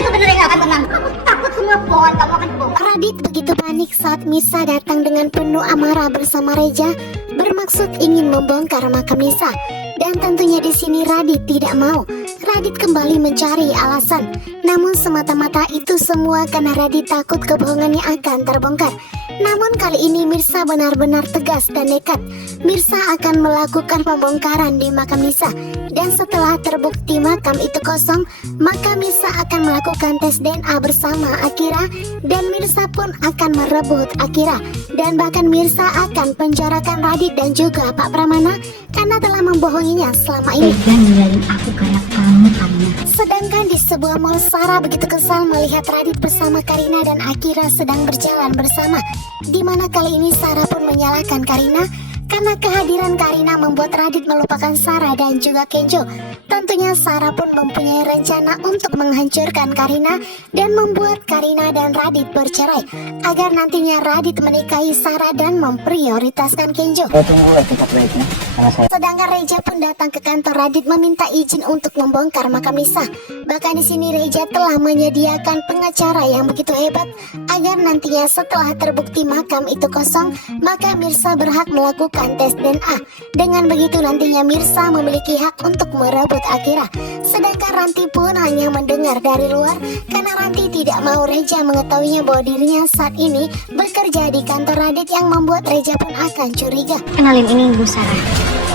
itu bener yang gak akan tenang. Aku takut semua pohon kamu akan dibongkar. Radit begitu panik saat Mirsa datang dengan penuh amarah bersama Reja, bermaksud ingin membongkar makam Nisa. Dan tentunya di sini Radit tidak mau. Radit kembali mencari alasan. Namun semata-mata itu semua karena Radit takut kebohongannya akan terbongkar. Namun kali ini Mirsa benar-benar tegas dan nekat. Mirsa akan melakukan pembongkaran di makam Nisa. Dan setelah terbukti makam itu kosong, maka Mirsa akan melakukan tes DNA bersama Akira. Dan Mirsa pun akan merebut Akira. Dan bahkan Mirsa akan penjarakan Radit dan juga Pak Pramana karena telah membohonginya selama ini. Tega ninggalin aku karena kamu, Karina. Sedangkan di sebuah mall, Sarah begitu kesal melihat Radit bersama Karina dan Akira sedang berjalan bersama. Di mana kali ini Sarah pun menyalahkan Karina karena kehadiran Karina membuat Radit melupakan Sarah dan juga Kenjo. Tentunya Sarah pun mempunyai rencana untuk menghancurkan Karina dan membuat Karina dan Radit bercerai agar nantinya Radit menikahi Sarah dan memprioritaskan Kenjo. Saya tunggu tempat baiknya karena saya Sedangkan Reja pun datang ke kantor Radit meminta izin untuk membongkar makam Nisa. Bahkan di sini Reja telah menyediakan pengacara yang begitu hebat agar nantinya setelah terbukti makam itu kosong, maka Mirsa berhak melakukan tes DNA. Dengan begitu nantinya Mirsa memiliki hak untuk merebut Akira. Sedangkan Ranti pun hanya mendengar dari luar karena Ranti tidak mau Reja mengetahuinya bahwa dirinya saat ini bekerja di kantor Radit, yang membuat Reja pun akan curiga. Kenalin, ini Bu Sarah.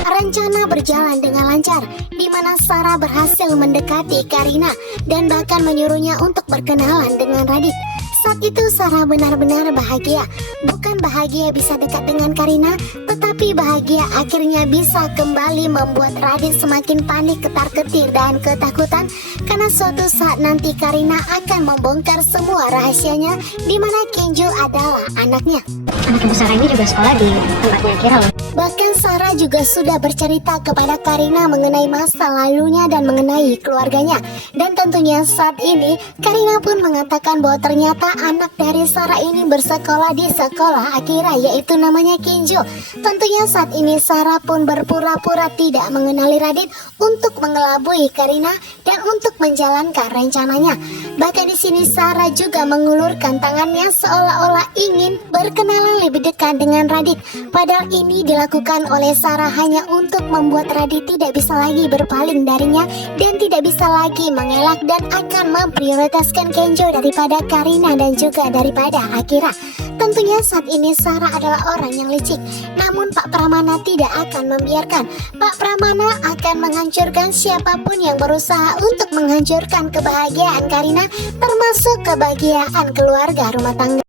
Rencana berjalan dengan lancar, di mana Sarah berhasil mendekati Karina dan bahkan menyuruhnya untuk berkenalan dengan Radit. Saat itu Sarah benar-benar bahagia. Bukan bahagia bisa dekat dengan Karina, tetapi bahagia akhirnya bisa kembali membuat Radit semakin panik, ketar-ketir dan ketakutan karena suatu saat nanti Karina akan membongkar semua rahasianya, di mana Kenjo adalah anaknya. Anak Ibu Sarah ini juga sekolah di tempatnya Akira loh. Bahkan Sarah juga sudah bercerita kepada Karina mengenai masa lalunya dan mengenai keluarganya. Dan tentunya saat ini Karina pun mengatakan bahwa ternyata anak dari Sarah ini bersekolah di sekolah Akira, yaitu namanya Kenjo. Tentunya saat ini Sarah pun berpura-pura tidak mengenali Radit untuk mengelabui Karina dan untuk menjalankan rencananya. Bahkan di sini Sarah juga mengulurkan tangannya seolah-olah ingin berkenalan lebih dekat dengan Radit. Padahal ini dilakukan oleh Sarah hanya untuk membuat Radit tidak bisa lagi berpaling darinya dan tidak bisa lagi mengelak dan akan memprioritaskan Kenjo daripada Karina dan juga daripada Akira. Tentunya saat ini Sarah adalah orang yang licik, namun Pak Pramana tidak akan membiarkan. Pak Pramana akan menghancurkan siapapun yang berusaha untuk menghancurkan kebahagiaan Karina, termasuk kebahagiaan keluarga rumah tangga.